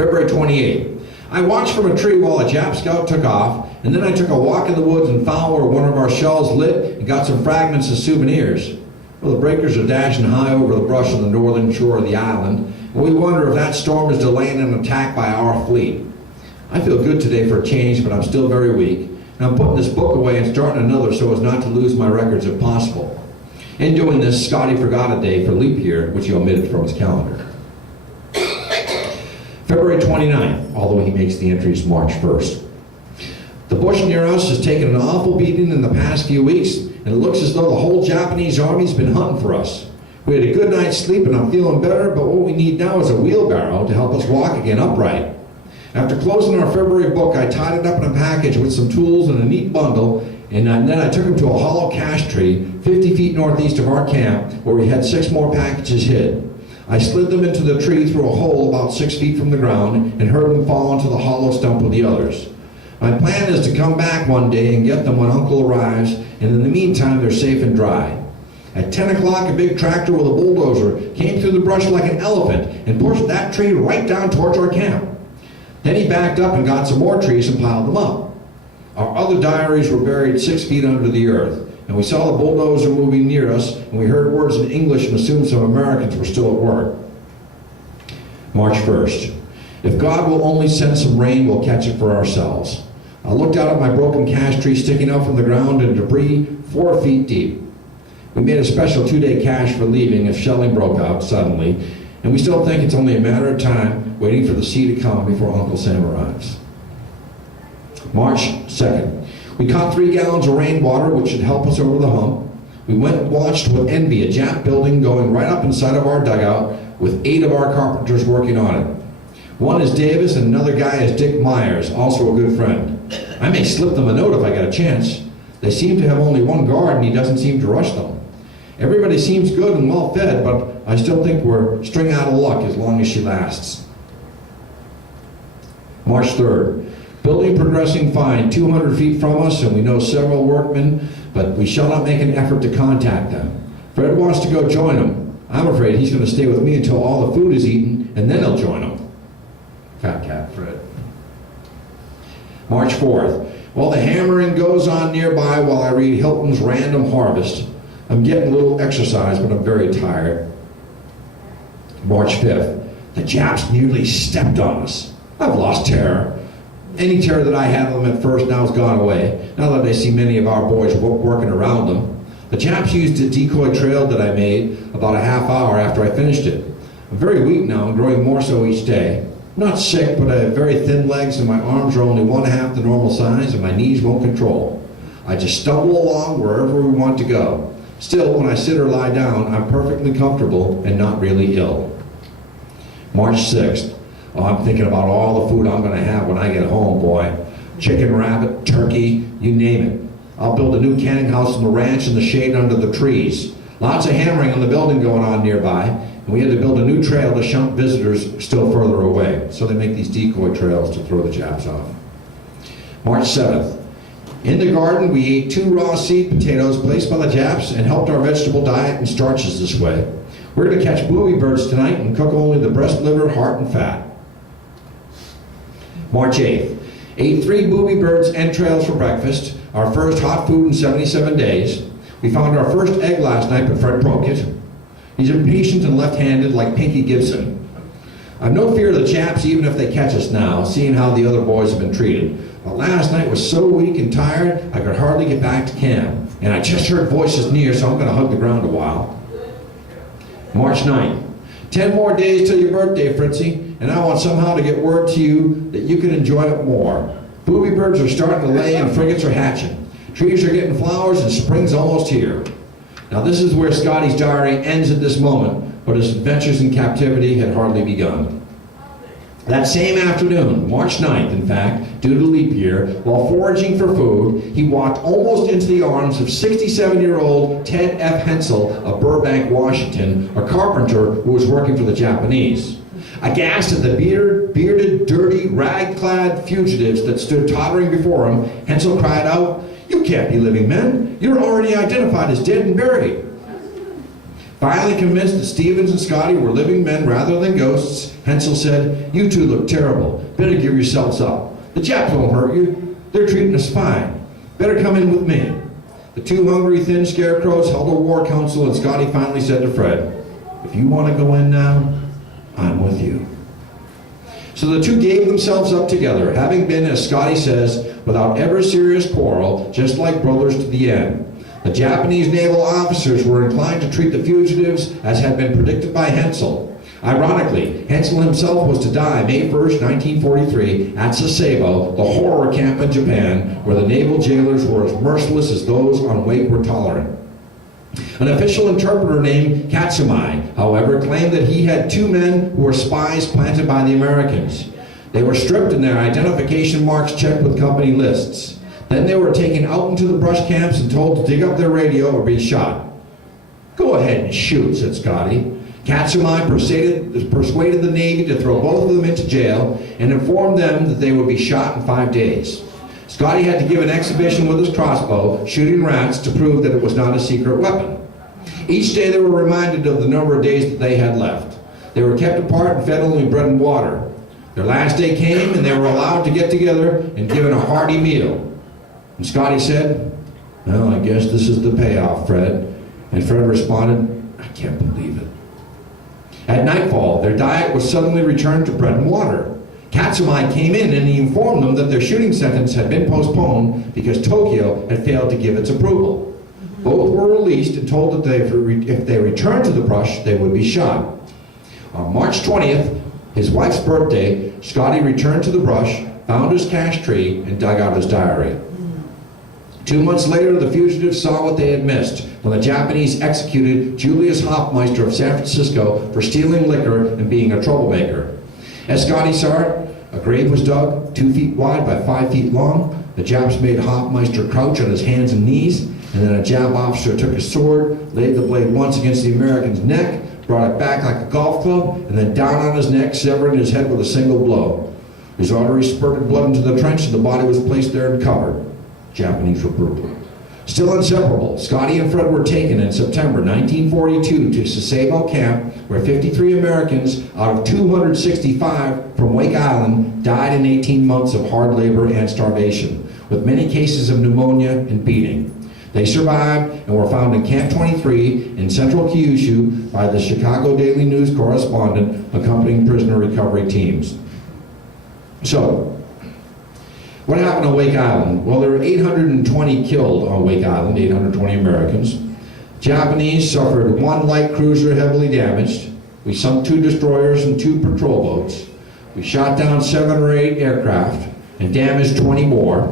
February 28th. I watched from a tree while a Jap scout took off, and then I took a walk in the woods and found where one of our shells lit and got some fragments as souvenirs. Well, the breakers are dashing high over the brush on the northern shore of the island, and we wonder if that storm is delaying an attack by our fleet. I feel good today for a change, but I'm still very weak, and I'm putting this book away and starting another so as not to lose my records if possible. In doing this, Scotty forgot a day for leap year, which he omitted from his calendar. February 29th, although he makes the entries March 1st. The bush near us has taken an awful beating in the past few weeks, and it looks as though the whole Japanese army's been hunting for us. We had a good night's sleep and I'm feeling better, but what we need now is a wheelbarrow to help us walk again upright. After closing our February book, I tied it up in a package with some tools and a neat bundle, and then I took him to a hollow cache tree 50 feet northeast of our camp where we had 6 more packages hid. I slid them into the tree through a hole about 6 feet from the ground and heard them fall into the hollow stump with the others. My plan is to come back one day and get them when Uncle arrives, and in the meantime they're safe and dry. At 10 o'clock, a big tractor with a bulldozer came through the brush like an elephant and pushed that tree right down towards our camp. Then he backed up and got some more trees and piled them up. Our other diaries were buried 6 feet under the earth, and we saw the bulldozer moving near us, and we heard words in English and assumed some Americans were still at work. March 1st. If God will only send some rain, we'll catch it for ourselves. I looked out at my broken cache tree sticking up from the ground and debris 4 feet deep. We made a special 2-day cache for leaving if shelling broke out suddenly, and we still think it's only a matter of time waiting for the sea to come before Uncle Sam arrives. March 2nd. We caught 3 gallons of rainwater, which should help us over the hump. We went and watched with envy a Jap building going right up inside of our dugout with 8 of our carpenters working on it. One is Davis and another guy is Dick Myers, also a good friend. I may slip them a note if I get a chance. They seem to have only one guard and he doesn't seem to rush them. Everybody seems good and well fed, but I still think we're string out of luck as long as she lasts. March 3rd. Building progressing fine, 200 feet from us, and we know several workmen, but we shall not make an effort to contact them. Fred wants to go join them. I'm afraid he's going to stay with me until all the food is eaten, and then he'll join them. Fat cat, Fred. March 4th. Well, the hammering goes on nearby while I read Hilton's Random Harvest. I'm getting a little exercise, but I'm very tired. March 5th. The Japs nearly stepped on us. I've lost terror. Any terror that I had of them at first now has gone away, now that I see many of our boys working around them. The Japs used a decoy trail that I made about a half hour after I finished it. I'm very weak now and growing more so each day. I'm not sick, but I have very thin legs and my arms are only 1/2 the normal size and my knees won't control. I just stumble along wherever we want to go. Still, when I sit or lie down, I'm perfectly comfortable and not really ill. March 6th. Oh, I'm thinking about all the food I'm going to have when I get home, boy. Chicken, rabbit, turkey, you name it. I'll build a new canning house on the ranch in the shade under the trees. Lots of hammering on the building going on nearby, and we had to build a new trail to shunt visitors still further away. So they make these decoy trails to throw the Japs off. March 7th. In the garden, we ate 2 raw seed potatoes placed by the Japs and helped our vegetable diet and starches this way. We're going to catch booby birds tonight and cook only the breast, liver, heart, and fat. March 8th. Ate 3 booby birds' entrails for breakfast, our first hot food in 77 days. We found our first egg last night, but Fred broke it. He's impatient and left-handed like Pinky Gibson. I've no fear of the Japs even if they catch us now, seeing how the other boys have been treated. But last night was so weak and tired, I could hardly get back to camp. And I just heard voices near, so I'm going to hug the ground a while. March 9th. 10 more days till your birthday, Fritzy, and I want somehow to get word to you that you can enjoy it more. Booby birds are starting to lay and frigates are hatching. Trees are getting flowers and spring's almost here. Now this is where Scotty's diary ends at this moment, but his adventures in captivity had hardly begun. That same afternoon, March 9th in fact, due to leap year, while foraging for food, he walked almost into the arms of 67-year-old Ted F. Hensel of Burbank, Washington, a carpenter who was working for the Japanese. Aghast at the bearded, dirty, rag-clad fugitives that stood tottering before him, Hensel cried out, "You can't be living men. You're already identified as dead and buried." Finally convinced that Stevens and Scotty were living men rather than ghosts, Hensel said, "You two look terrible. Better give yourselves up. The Japs won't hurt you. They're treating us fine. Better come in with me." The two hungry, thin scarecrows held a war council, and Scotty finally said to Fred, "If you want to go in now, I'm with you." So the two gave themselves up together, having been, as Scotty says, without ever serious quarrel, just like brothers to the end. The Japanese naval officers were inclined to treat the fugitives as had been predicted by Hensel. Ironically, Hensel himself was to die May 1st, 1943, at Sasebo, the horror camp in Japan, where the naval jailers were as merciless as those on Wake were tolerant. An official interpreter named Katsumai, however, claimed that he had two men who were spies planted by the Americans. They were stripped and their identification marks checked with company lists. Then they were taken out into the brush camps and told to dig up their radio or be shot. "Go ahead and shoot," said Scotty. Katsumai persuaded the Navy to throw both of them into jail and informed them that they would be shot in 5 days. Scotty had to give an exhibition with his crossbow, shooting rats, to prove that it was not a secret weapon. Each day they were reminded of the number of days that they had left. They were kept apart and fed only bread and water. Their last day came and they were allowed to get together and given a hearty meal. And Scotty said, "Well, I guess this is the payoff, Fred." And Fred responded, "I can't believe it." At nightfall, their diet was suddenly returned to bread and water. Katsumai came in and he informed them that their shooting sentence had been postponed because Tokyo had failed to give its approval. Both were released and told that if they returned to the brush, they would be shot. On March 20th, his wife's birthday, Scotty returned to the brush, found his cache tree, and dug out his diary. 2 months later, the fugitives saw what they had missed when the Japanese executed Julius Hofmeister of San Francisco for stealing liquor and being a troublemaker. As Scotty saw it, a grave was dug 2 feet wide by 5 feet long. The Japs made Hofmeister crouch on his hands and knees, and then a Jap officer took his sword, laid the blade once against the American's neck, brought it back like a golf club, and then down on his neck, severing his head with a single blow. His arteries spurted blood into the trench, and the body was placed there and covered. Japanese were brutal. Still inseparable, Scotty and Fred were taken in September 1942 to Sasebo Camp, where 53 Americans out of 265 from Wake Island died in 18 months of hard labor and starvation, with many cases of pneumonia and beating. They survived and were found in Camp 23 in central Kyushu by the Chicago Daily News correspondent accompanying prisoner recovery teams. So, what happened on Wake Island? Well, there were 820 killed on Wake Island, 820 Americans. Japanese suffered 1 light cruiser heavily damaged. We sunk 2 destroyers and 2 patrol boats. We shot down 7 or 8 aircraft and damaged 20 more.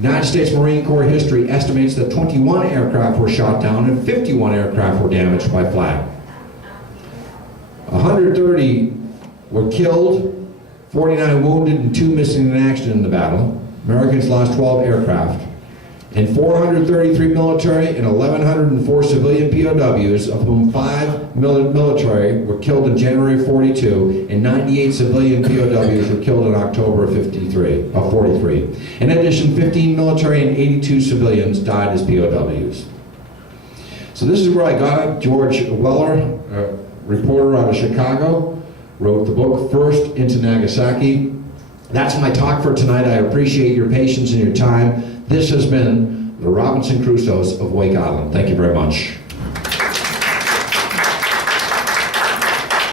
United States Marine Corps history estimates that 21 aircraft were shot down and 51 aircraft were damaged by flak. 130 were killed, 49 wounded, and 2 missing in action in the battle. Americans lost 12 aircraft. And 433 military and 1,104 civilian POWs, of whom 5 military were killed in January 42, and 98 civilian POWs were killed in October of 43. In addition, 15 military and 82 civilians died as POWs. So this is where I got it. George Weller, a reporter out of Chicago, wrote the book First into Nagasaki. That's my talk for tonight. I appreciate your patience and your time. This has been the Robinson Crusoes of Wake Island. Thank you very much.